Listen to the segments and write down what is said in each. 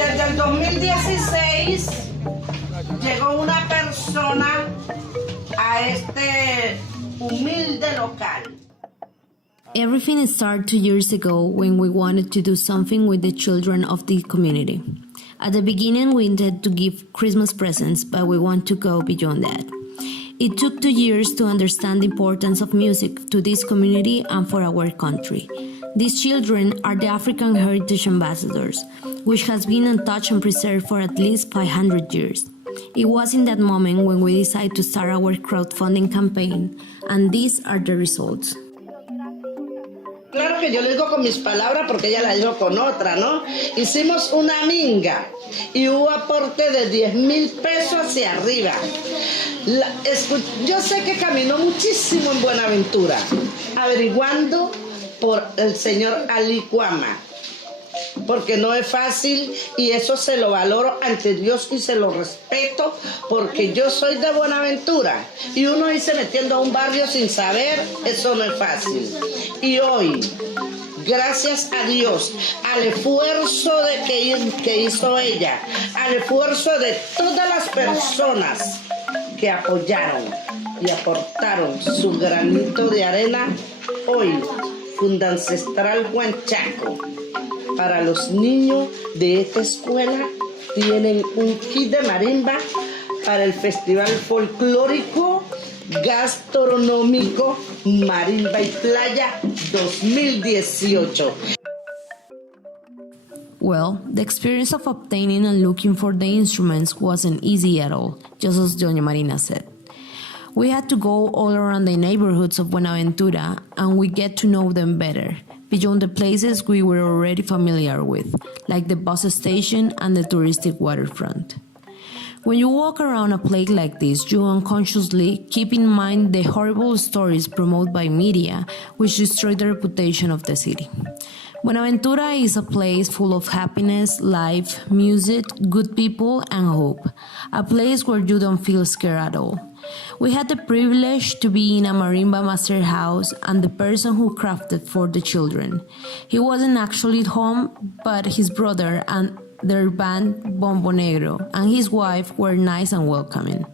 Desde el 2016 llegó una persona a este humilde local. Everything started 2 years ago when we wanted to do something with the children of the community. At the beginning, we intended to give Christmas presents, but we want to go beyond that. It took 2 years to understand the importance of music to this community and for our country. These children are the African Heritage Ambassadors, which has been untouched and preserved for at least 500 years. It was in that moment when we decided to start our crowdfunding campaign, and these are the results. Claro que yo lo digo con mis palabras porque ella la dijo con otra, ¿no? Hicimos una minga y hubo aporte de 10,000 pesos hacia arriba. Yo sé que caminó muchísimo en Buenaventura, averiguando por el señor Ali Cuama, porque no es fácil y eso se lo valoro ante Dios y se lo respeto porque yo soy de Buenaventura y uno irse metiendo a un barrio sin saber, eso no es fácil. Y hoy, gracias a Dios, al esfuerzo que hizo ella, al esfuerzo de todas las personas que apoyaron y aportaron su granito de arena, hoy Fundancestral Juanchaco, para los niños de esta escuela, tienen un kit de marimba para el Festival Folclórico Gastronómico Marimba y Playa 2018. Well, the experience of obtaining and looking for the instruments wasn't easy at all, just as Doña Marina said. We had to go all around the neighborhoods of Buenaventura and we get to know them better, beyond the places we were already familiar with, like the bus station and the touristic waterfront. When you walk around a place like this, you unconsciously keep in mind the horrible stories promoted by media which destroy the reputation of the city. Buenaventura is a place full of happiness, life, music, good people, and hope. A place where you don't feel scared at all. We had the privilege to be in a marimba master house and the person who crafted for the children. He wasn't actually at home, but his brother and their band Bombo Negro and his wife were nice and welcoming.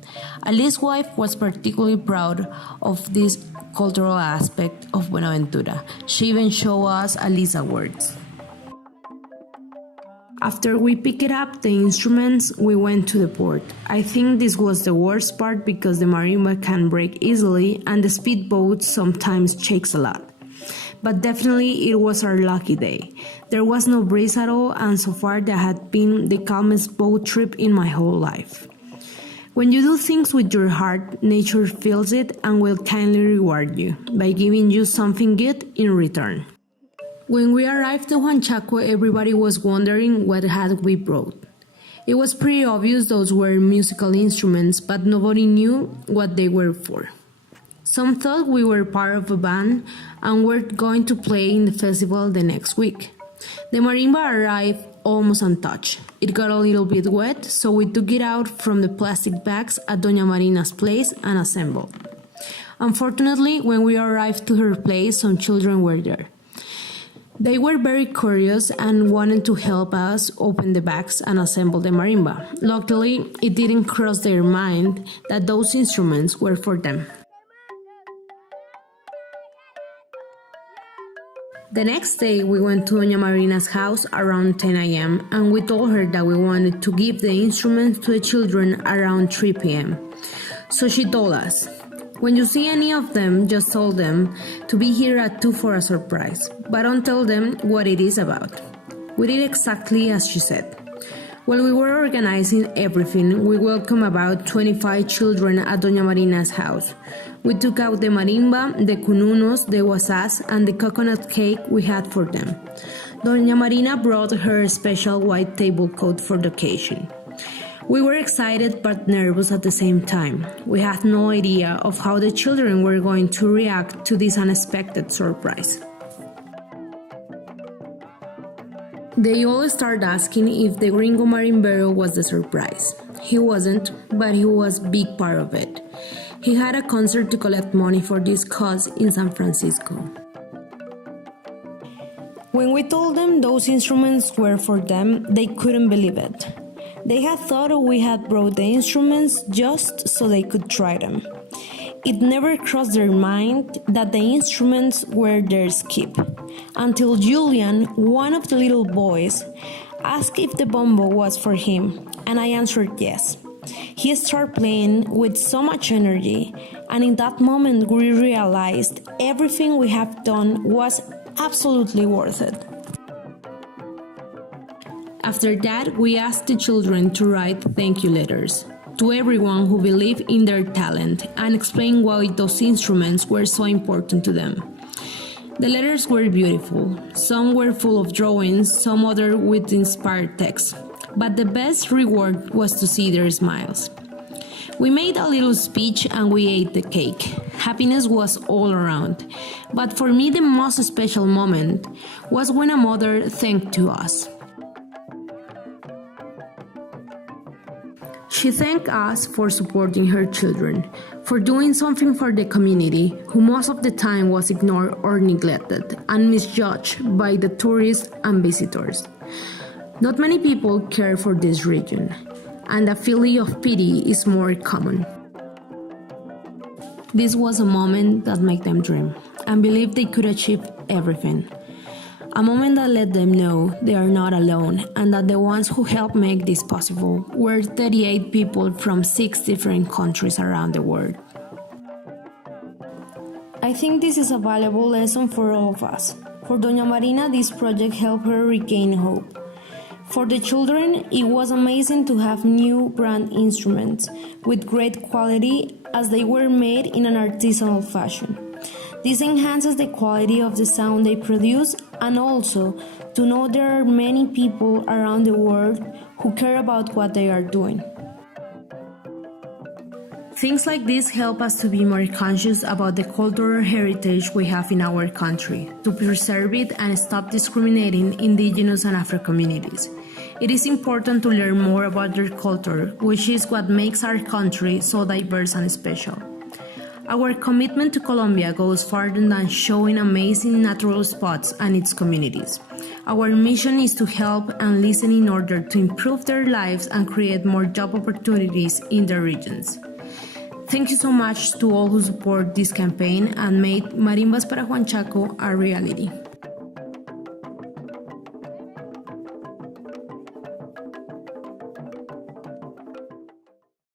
Ali's wife was particularly proud of this cultural aspect of Buenaventura. She even showed us Ali's awards. After we picked up the instruments, we went to the port. I think this was the worst part because the marimba can break easily and the speedboat sometimes shakes a lot. But definitely it was our lucky day. There was no breeze at all, and so far that had been the calmest boat trip in my whole life. When you do things with your heart, nature feels it and will kindly reward you by giving you something good in return. When we arrived to Juanchaco, everybody was wondering what had we brought. It was pretty obvious those were musical instruments, but nobody knew what they were for. Some thought we were part of a band and were going to play in the festival the next week. The marimba arrived almost untouched. It got a little bit wet, so we took it out from the plastic bags at Doña Marina's place and assembled. Unfortunately, when we arrived to her place, some children were there. They were very curious and wanted to help us open the bags and assemble the marimba. Luckily, it didn't cross their mind that those instruments were for them. The next day, we went to Doña Marina's house around 10 a.m. and we told her that we wanted to give the instruments to the children around 3 p.m. So she told us, when you see any of them, just tell them to be here at 2 for a surprise, but don't tell them what it is about. We did exactly as she said. While we were organizing everything, we welcomed about 25 children at Doña Marina's house. We took out the marimba, the cununos, the guasas, and the coconut cake we had for them. Doña Marina brought her special white table coat for the occasion. We were excited but nervous at the same time. We had no idea of how the children were going to react to this unexpected surprise. They all started asking if the gringo marimbero was the surprise. He wasn't, but he was a big part of it. He had a concert to collect money for this cause in San Francisco. When we told them those instruments were for them, they couldn't believe it. They had thought we had brought the instruments just so they could try them. It never crossed their mind that the instruments were their skip, until Julian, one of the little boys, asked if the bombo was for him, and I answered yes. He started playing with so much energy, and in that moment we realized everything we have done was absolutely worth it. After that, we asked the children to write thank you letters to everyone who believed in their talent and explain why those instruments were so important to them. The letters were beautiful. Some were full of drawings, some other with inspired text. But the best reward was to see their smiles. We made a little speech and we ate the cake. Happiness was all around. But for me, the most special moment was when a mother thanked to us. She thanked us for supporting her children, for doing something for the community, who most of the time was ignored or neglected and misjudged by the tourists and visitors. Not many people care for this region, and a feeling of pity is more common. This was a moment that made them dream and believe they could achieve everything. A moment that let them know they are not alone and that the ones who helped make this possible were 38 people from 6 different countries around the world. I think this is a valuable lesson for all of us. For Doña Marina, this project helped her regain hope. For the children, it was amazing to have new brand instruments with great quality as they were made in an artisanal fashion. This enhances the quality of the sound they produce and also to know there are many people around the world who care about what they are doing. Things like this help us to be more conscious about the cultural heritage we have in our country, to preserve it and stop discriminating indigenous and Afro communities. It is important to learn more about their culture, which is what makes our country so diverse and special. Our commitment to Colombia goes farther than showing amazing natural spots and its communities. Our mission is to help and listen in order to improve their lives and create more job opportunities in their regions. Thank you so much to all who support this campaign and made Marimbas para Juanchaco a reality.